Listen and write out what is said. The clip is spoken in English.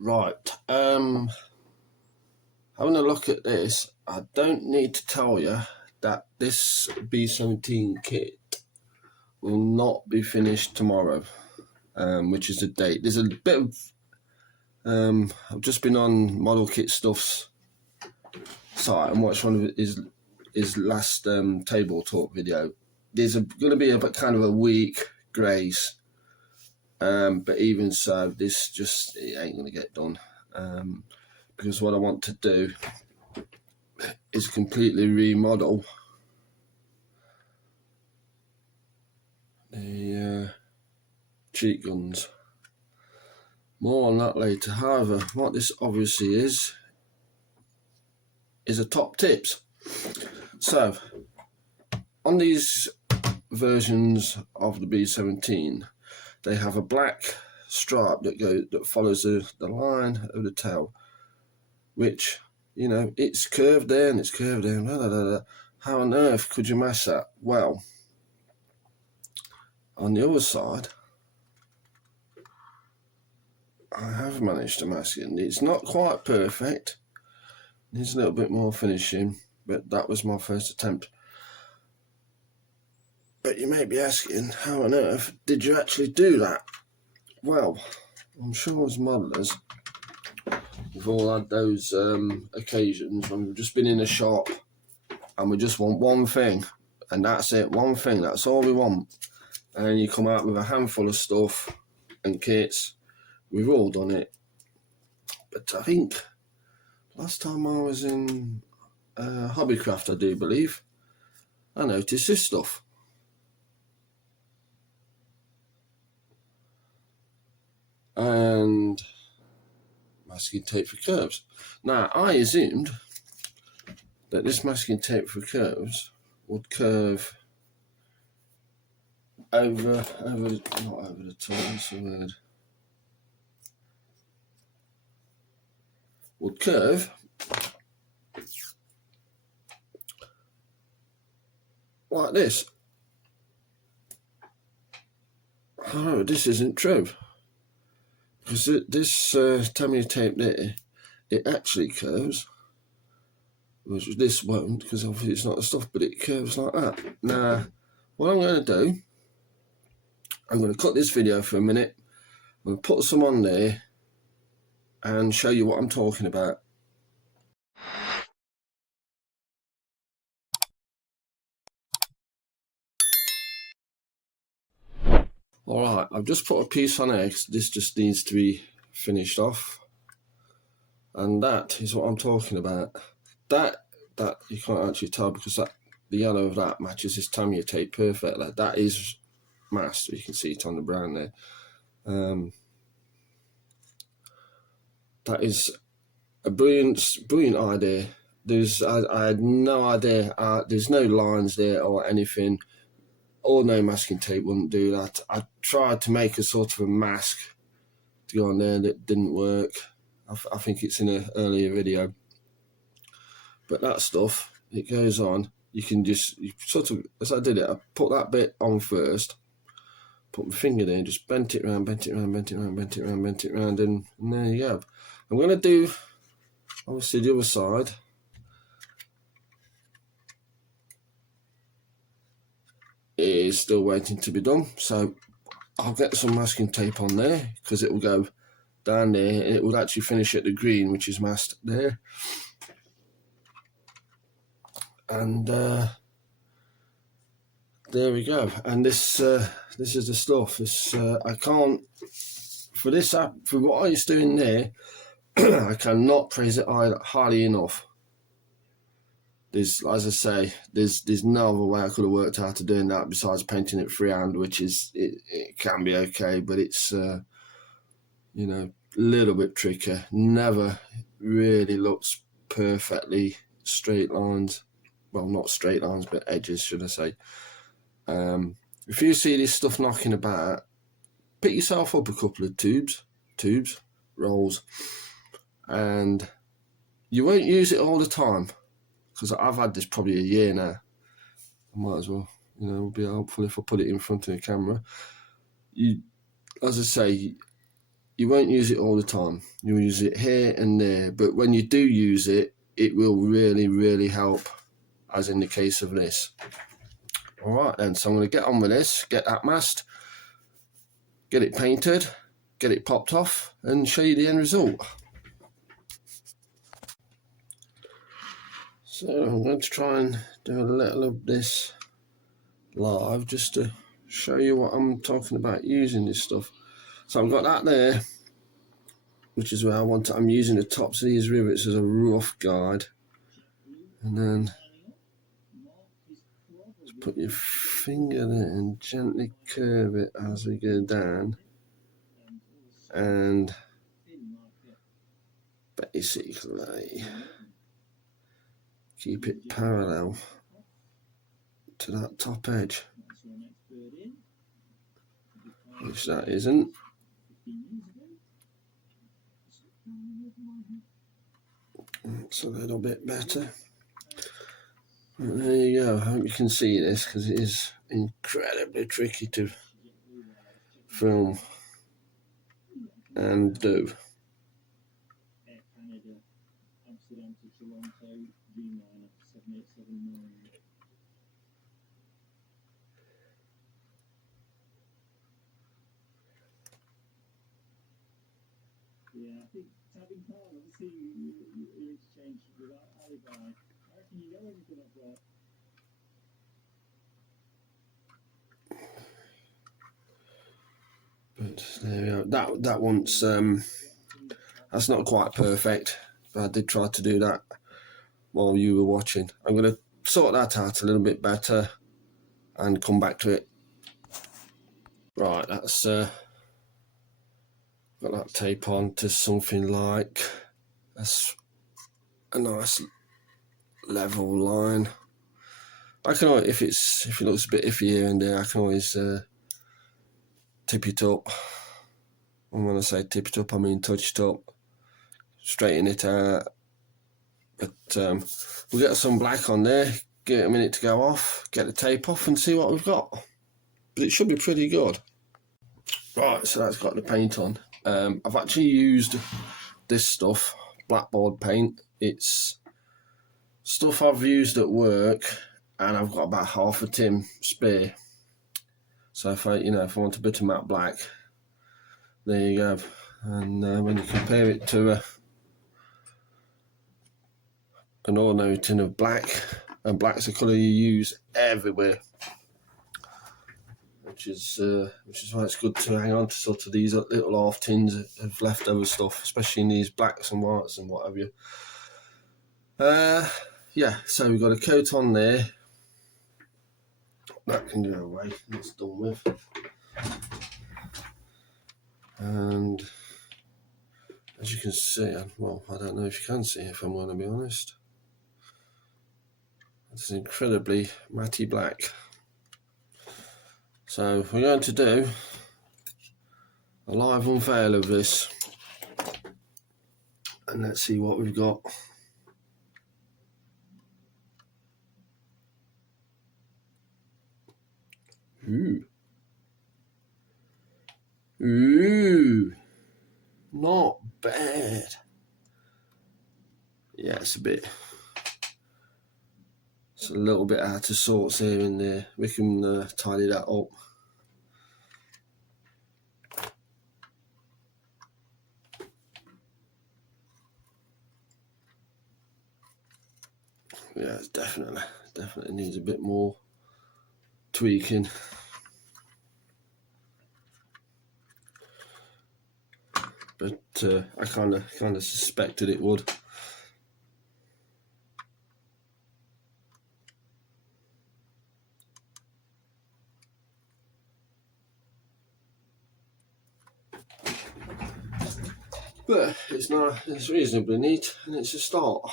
Right, having a look at this, I don't need to tell you that this B17 kit will not be finished tomorrow, which is the date. There's a bit of, I've just been on Model Kit Stuff's site and watched one of his last table talk video. There's going to be a kind of a week grace, but even so, this just it ain't going to get done. Because what I want to do is completely remodel the cheat guns. More on that later. However, what this obviously is a top tips. So, on these versions of the B17, they have a black stripe that follows the line of the tail, which, you know, it's curved there and it's curved there. Blah, blah, blah, blah. How on earth could you mask that? Well, on the other side, I have managed to mask it. It's not quite perfect. Needs a little bit more finishing, but that was my first attempt. But you may be asking, how on earth did you actually do that? Well, I'm sure as modelers, we've all had those occasions when we've just been in a shop and we just want one thing, and that's it, one thing, that's all we want. And then you come out with a handful of stuff and kits. We've all done it. But I think last time I was in Hobbycraft, I do believe, I noticed this stuff. And masking tape for curves. Now, I assumed that this masking tape for curves would curve not over the top, what's the word? Would curve like this. However, this isn't true. Because this tamiya tape there, it actually curves, which this won't, because obviously it's not the stuff, but it curves like that. Now, what I'm going to do, I'm going to cut this video for a minute, I'm going to put some on there and show you what I'm talking about. Alright, I've just put a piece on here because this just needs to be finished off. And that is what I'm talking about. That you can't actually tell because the yellow of that matches this tamiya tape perfectly. That is masked, you can see it on the brown there. That is a brilliant idea. I had no idea. There's no lines there or anything. Ordinary masking tape wouldn't do that. I tried to make a sort of a mask to go on there that didn't work. I think it's in an earlier video. But that stuff, it goes on. You can just, sort of, as I did it, I put that bit on first, put my finger there, just bent it around, and there you go. I'm going to do, obviously, the other side. Is still waiting to be done, so I'll get some masking tape on there because it will go down there and it will actually finish at the green, which is masked there. And there we go. And this is the stuff. I can't, for this app, for what it's doing there, I cannot praise it highly enough. There's, as I say, there's no other way I could have worked out to doing that besides painting it freehand, which is, it can be okay, but it's, you know, a little bit tricky. Never really looks perfectly straight lines. Well, not straight lines, but edges, should I say. If you see this stuff knocking about, pick yourself up a couple of tubes, rolls, and you won't use it all the time. Because I've had this probably a year now. I might as well, you know, it would be helpful if I put it in front of the camera. As I say, you won't use it all the time. You'll use it here and there, but when you do use it, it will really, really help, as in the case of this. All right then, so I'm going to get on with this, get that mast, get it painted, get it popped off, and show you the end result. So I'm going to try and do a little of this live just to show you what I'm talking about using this stuff. So I've got that there, which is where I want it. I'm using the tops of these rivets as a rough guide, and then just put your finger there and gently curve it as we go down, and basically keep it parallel to that top edge, which that isn't. It's a little bit better. But there you go. I hope you can see this, because it is incredibly tricky to film and do. Yeah, I think having Carl, obviously you exchanged with Alibi. I reckon you know everything up there. But there we go. That one's that's not quite perfect, but I did try to do that while you were watching. I'm going to sort that out a little bit better and come back to it. Right, that's got that tape on to something like that's a nice level line. I can always, if it looks a bit iffy here and there, I can always tip it up. And when I say tip it up, I mean touch it up, straighten it out. But we'll get some black on there, give it a minute to go off, get the tape off and see what we've got. But it should be pretty good. Right, so that's got the paint on. I've actually used this stuff, blackboard paint. It's stuff I've used at work, and I've got about half a tin spare. So if I want a bit of matte black, there you go. And when you compare it to an ordinary tin of black, and black's a colour you use everywhere, which is why it's good to hang on to sort of these little half tins of leftover stuff, especially in these blacks and whites and what have you. Yeah, so we've got a coat on there. That can go away, that's done with. And as you can see, well, I don't know if you can see, if I'm going to be honest. It's incredibly matty black. So we're going to do a live unveil of this, and let's see what we've got. Ooh, not bad. Yeah, it's a little bit out of sorts here and there. We can tidy that up. Yeah, it's definitely needs a bit more tweaking. But I kind of suspected it would. But it's reasonably neat, and it's a start.